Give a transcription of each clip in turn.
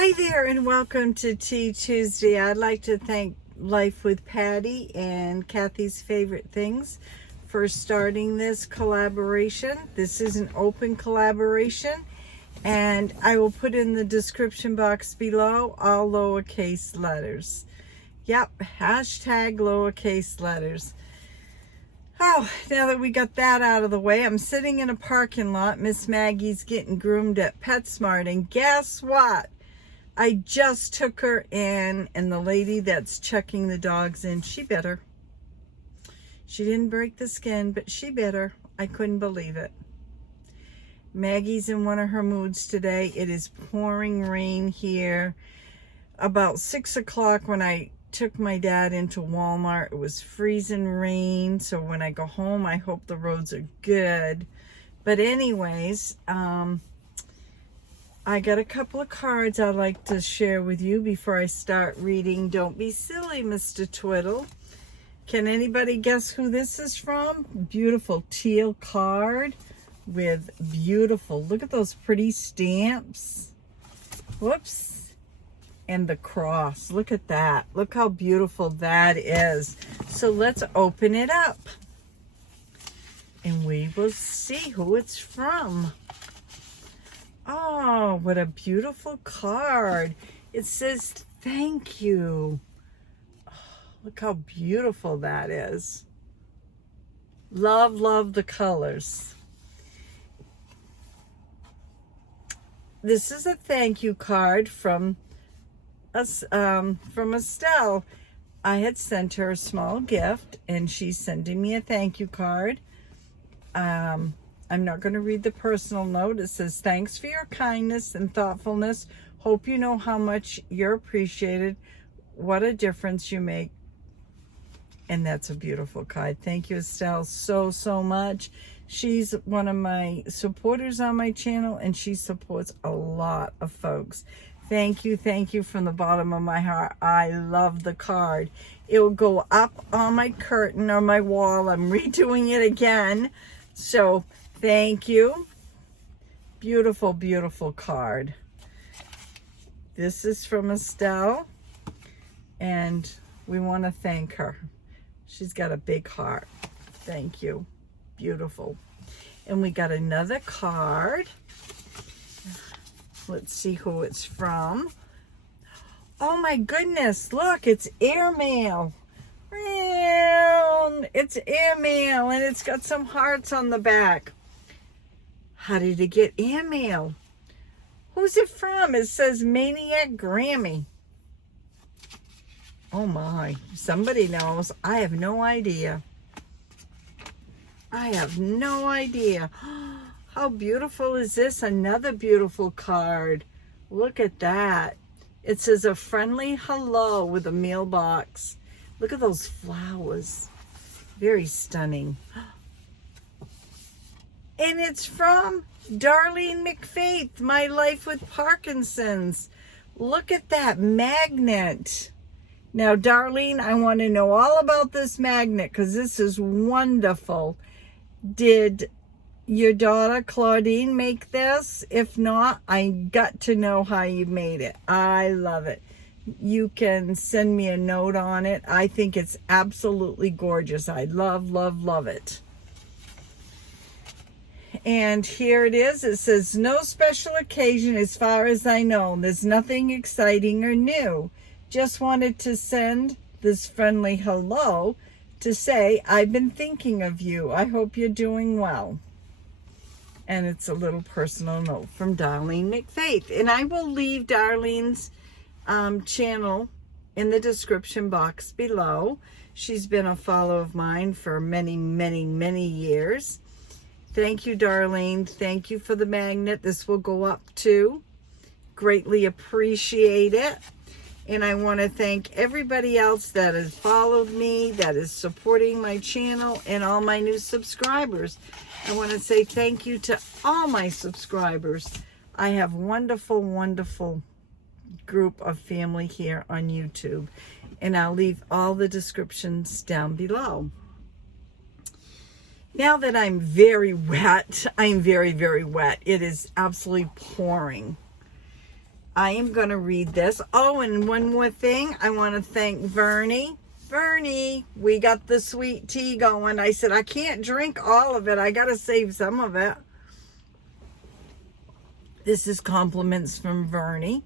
Hi there and welcome to Teatuesday. I'd like to thank Life with Patty and Kathy's Favorite Things for starting this collaboration. This is an open collaboration and I will put in the description box below all lowercase letters. Yep, hashtag lowercase letters. Oh, now that we got that out of the way, I'm sitting in a parking lot. Miss Maggy's getting groomed at PetSmart, and guess what? I just took her in, and the lady that's checking the dogs in, she bit her. She didn't break the skin, but she bit her. I couldn't believe it. Maggy's in one of her moods today. It is pouring rain here. About 6 o'clock when I took my dad into Walmart, it was freezing rain. So when I go home, I hope the roads are good. But anyways, I got a couple of cards I'd like to share with you before I start reading. Don't be silly, Mr. Twiddle. Can anybody guess who this is from? Beautiful teal card with beautiful, look at those pretty stamps. Whoops. And the cross. Look at that. Look how beautiful that is. So let's open it up. And we will see who it's from. Oh, what a beautiful card. It says, thank you. Oh, look how beautiful that is. Love, love the colors. This is a thank you card from Estelle. I had sent her a small gift, and she's sending me a thank you card. I'm not going to read the personal note. It says, thanks for your kindness and thoughtfulness. Hope you know how much you're appreciated. What a difference you make. And that's a beautiful card. Thank you, Estelle, so much. She's one of my supporters on my channel, and she supports a lot of folks. Thank you from the bottom of my heart. I love the card. It will go up on my curtain or my wall. I'm redoing it again. So thank you. Beautiful, beautiful card. This is from Estelle, and we want to thank her. She's got a big heart. Thank you. Beautiful. And we got another card. Let's see who it's from. Oh my goodness, look, it's airmail. It's airmail, and it's got some hearts on the back. How did it get airmail? Who's it from? It says Maniac Grammy. Oh my, somebody knows. I have no idea. I have no idea. How beautiful is this? Another beautiful card. Look at that. It says a friendly hello with a mailbox. Look at those flowers. Very stunning. And it's from Darlene McPhate, My Life with Parkinson's. Look at that magnet. Now, Darlene, I want to know all about this magnet because this is wonderful. Did your daughter Claudine make this? If not, I got to know how you made it. I love it. You can send me a note on it. I think it's absolutely gorgeous. I love, love, love it. And here it is. It says, no special occasion as far as I know. There's nothing exciting or new. Just wanted to send this friendly hello to say, I've been thinking of you. I hope you're doing well. And it's a little personal note from Darlene McPhate. And I will leave Darlene's channel in the description box below. She's been a follower of mine for many, many, many years. Thank you, Darlene. Thank you for the magnet. This will go up too. Greatly appreciate it. And I want to thank everybody else that has followed me, that is supporting my channel, and all my new subscribers. I want to say thank you to all my subscribers. I have wonderful, wonderful group of family here on YouTube. And I'll leave all the descriptions down below. Now that I'm very wet, I'm very, very wet. It is absolutely pouring. I am going to read this. Oh, and one more thing. I want to thank Vernie. Vernie, we got the sweet tea going. I said, I can't drink all of it. I got to save some of it. This is compliments from Vernie.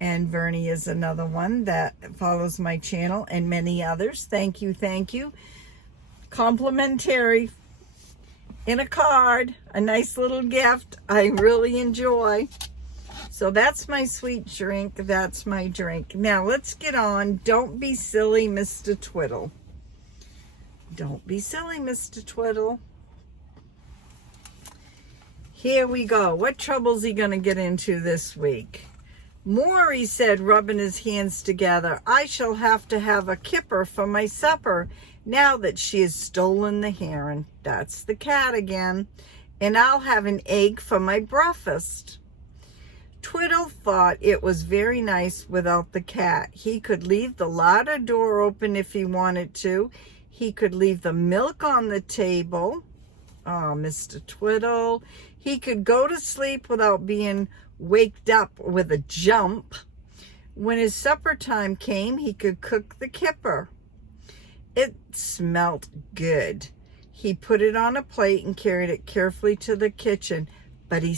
And Vernie is another one that follows my channel and many others. Thank you, thank you. Complimentary in a card, a nice little gift. I really enjoy. So that's my sweet drink. That's my drink. Now let's get on. Don't be silly, Mr. Twiddle. Don't be silly, Mr. Twiddle. Here we go. What trouble's he going to get into this week? Maury said, rubbing his hands together, I shall have to have a kipper for my supper now that she has stolen the heron. That's the cat again. And I'll have an egg for my breakfast. Twiddle thought it was very nice without the cat. He could leave the larder door open if he wanted to. He could leave the milk on the table. Oh, Mr. Twiddle. He could go to sleep without being waked up with a jump. When his supper time came, he could cook the kipper. It smelt good. He put it on a plate and carried it carefully to the kitchen, but he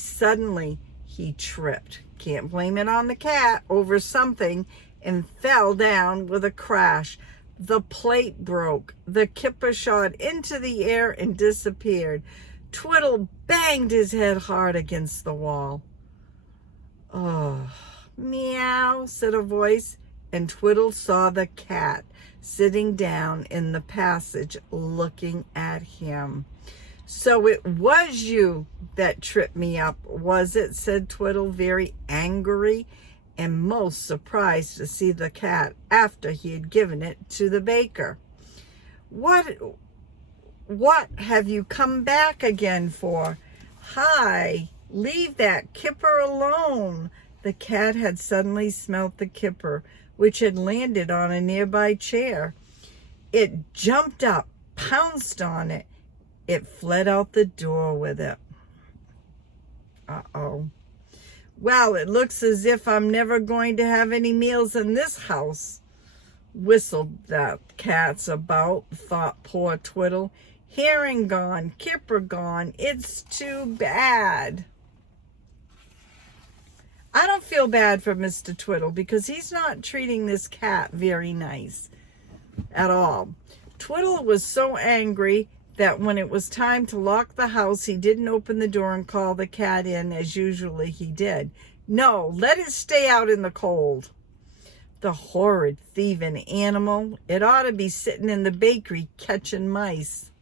tripped. Can't blame it on the cat over something and fell down with a crash. The plate broke. The kipper shot into the air and disappeared. Twiddle banged his head hard against the wall. Oh, meow, said a voice, and Twiddle saw the cat sitting down in the passage looking at him. So it was you that tripped me up, was it? Said Twiddle, very angry and most surprised to see the cat after he had given it to the baker. What have you come back again for? Hi, leave that kipper alone. The cat had suddenly smelt the kipper, which had landed on a nearby chair. It jumped up, pounced on it. It fled out the door with it. Uh-oh. Well, it looks as if I'm never going to have any meals in this house. Whistled that cat's about, thought poor Twiddle. Heron gone, kipper gone. It's too bad. I don't feel bad for Mr. Twiddle because he's not treating this cat very nice at all. Twiddle was so angry that when it was time to lock the house, he didn't open the door and call the cat in as usually he did. No, let it stay out in the cold. The horrid thieving animal. It ought to be sitting in the bakery catching mice.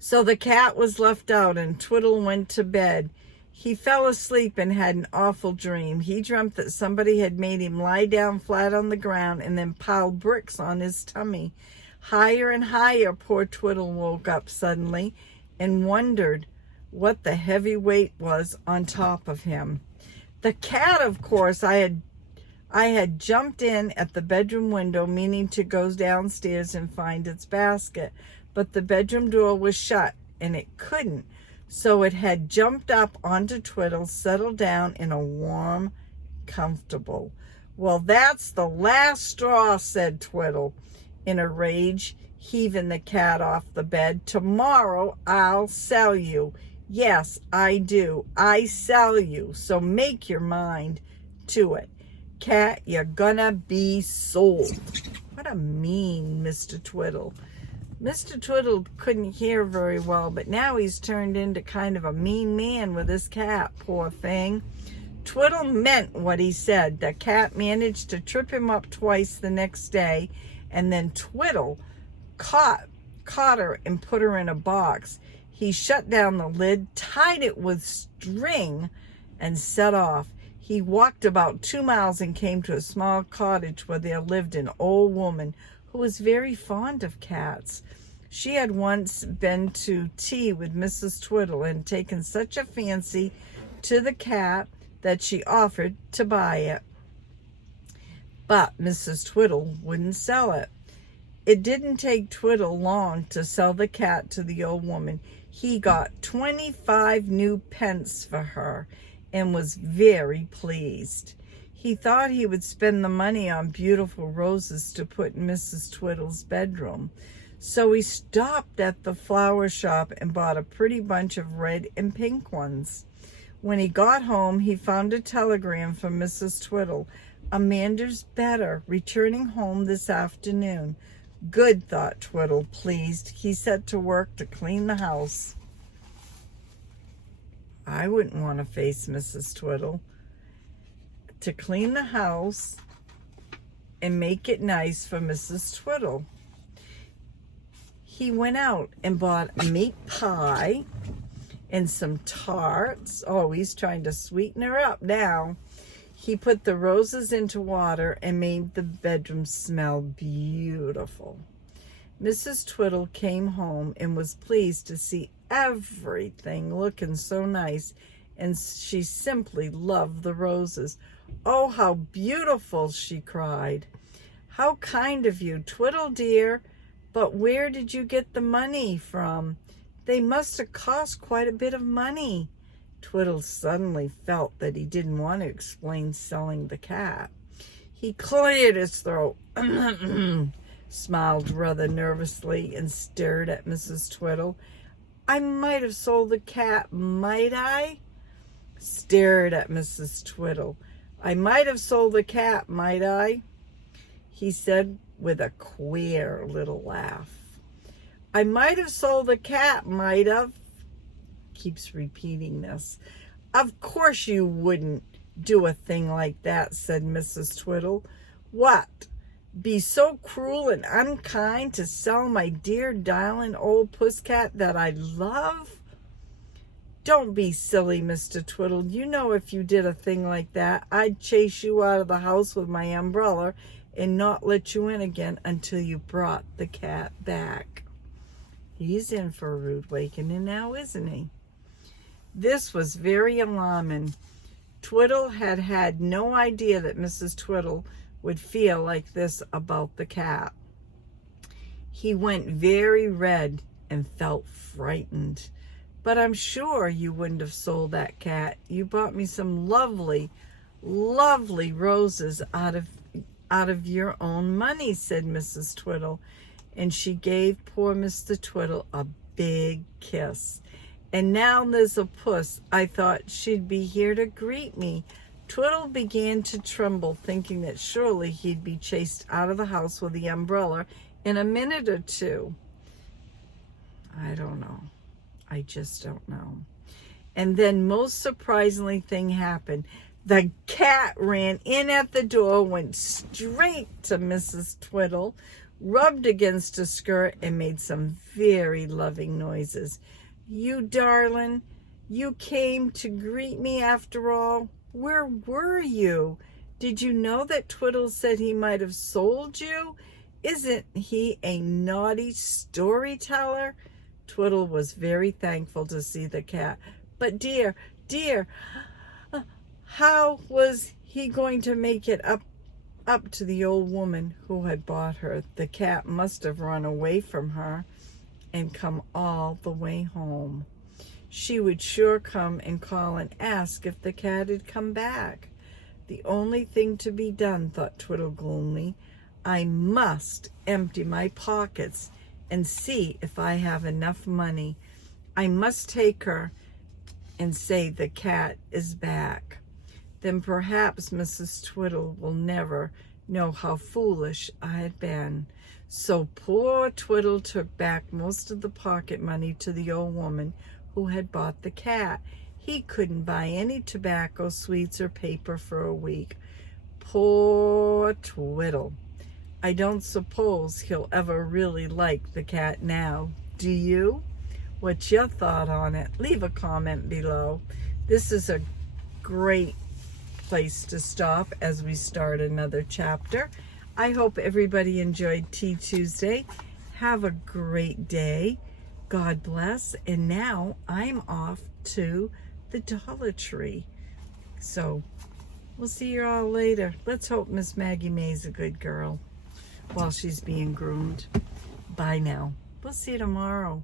So the cat was left out and Twiddle went to bed. He fell asleep and had an awful dream. He dreamt that somebody had made him lie down flat on the ground and then piled bricks on his tummy. Higher and higher, poor Twiddle woke up suddenly and wondered what the heavy weight was on top of him. The cat, of course, I had jumped in at the bedroom window, meaning to go downstairs and find its basket, but the bedroom door was shut and it couldn't. So it had jumped up onto Twiddle, settled down in a warm, comfortable. Well, that's the last straw, said Twiddle in a rage, heaving the cat off the bed. Tomorrow I'll sell you. Yes, I do. I sell you. So make your mind to it. Cat, you're gonna be sold. What a mean Mr. Twiddle. Mr. Twiddle couldn't hear very well, but now he's turned into kind of a mean man with his cat, poor thing. Twiddle meant what he said. The cat managed to trip him up twice the next day, and then Twiddle caught her and put her in a box. He shut down the lid, tied it with string, and set off. He walked about 2 miles and came to a small cottage where there lived an old woman who was very fond of cats. She had once been to tea with Mrs. Twiddle and taken such a fancy to the cat that she offered to buy it. But Mrs. Twiddle wouldn't sell it. It didn't take Twiddle long to sell the cat to the old woman. He got 25 new pence for her, and was very pleased. He thought he would spend the money on beautiful roses to put in Mrs. Twiddle's bedroom. So he stopped at the flower shop and bought a pretty bunch of red and pink ones. When he got home, he found a telegram from Mrs. Twiddle. Amanda's better, returning home this afternoon. Good, thought Twiddle, pleased. He set to work to clean the house. I wouldn't want to face Mrs. Twiddle. To clean the house and make it nice for Mrs. Twiddle. He went out and bought a meat pie and some tarts. Oh, he's trying to sweeten her up now. He put the roses into water and made the bedroom smell beautiful. Mrs. Twiddle came home and was pleased to see everything looking so nice, and she simply loved the roses. Oh, how beautiful, she cried. How kind of you, Twiddle dear. But where did you get the money from? They must have cost quite a bit of money. Twiddle suddenly felt that he didn't want to explain selling the cat. He cleared his throat, smiled rather nervously, and stared at Mrs. Twiddle. I might have sold the cat, might I? Stared at Mrs. Twiddle. I might have sold the cat, might I? He said with a queer little laugh. I might have sold the cat, might have. Keeps repeating this. Of course you wouldn't do a thing like that, said Mrs. Twiddle. What? Be so cruel and unkind to sell my dear darling old pusscat that I love? Don't be silly, Mr. Twiddle. You know if you did a thing like that, I'd chase you out of the house with my umbrella and not let you in again until you brought the cat back. He's in for a rude awakening now, isn't he? This was very alarming. Twiddle had had no idea that Mrs. Twiddle would feel like this about the cat. He went very red and felt frightened. But I'm sure you wouldn't have sold that cat. You bought me some lovely, lovely roses out of your own money, said Mrs. Twiddle. And she gave poor Mr. Twiddle a big kiss. And now there's a puss. I thought she'd be here to greet me. Twiddle began to tremble, thinking that surely he'd be chased out of the house with the umbrella in a minute or two. I don't know. I just don't know. And then most surprisingly thing happened. The cat ran in at the door, went straight to Mrs. Twiddle, rubbed against her skirt, and made some very loving noises. You darling, you came to greet me after all. Where were you? Did you know that Twiddle said he might have sold you? Isn't he a naughty storyteller? Twiddle was very thankful to see the cat. But dear, how was he going to make it up to the old woman who had bought her? The cat must have run away from her and come all the way home. She would sure come and call and ask if the cat had come back. The only thing to be done, thought Twiddle gloomily. I must empty my pockets and see if I have enough money. I must take her and say the cat is back. Then perhaps Mrs. Twiddle will never know how foolish I had been. So poor Twiddle took back most of the pocket money to the old woman who had bought the cat. He couldn't buy any tobacco, sweets, or paper for a week. Poor Twiddle. I don't suppose he'll ever really like the cat now. Do you? What's your thought on it? Leave a comment below. This is a great place to stop as we start another chapter. I hope everybody enjoyed Tea Tuesday. Have a great day. God bless. And now I'm off to the Dollar Tree. So we'll see you all later. Let's hope Miss Maggie May's a good girl while she's being groomed. Bye now. We'll see you tomorrow.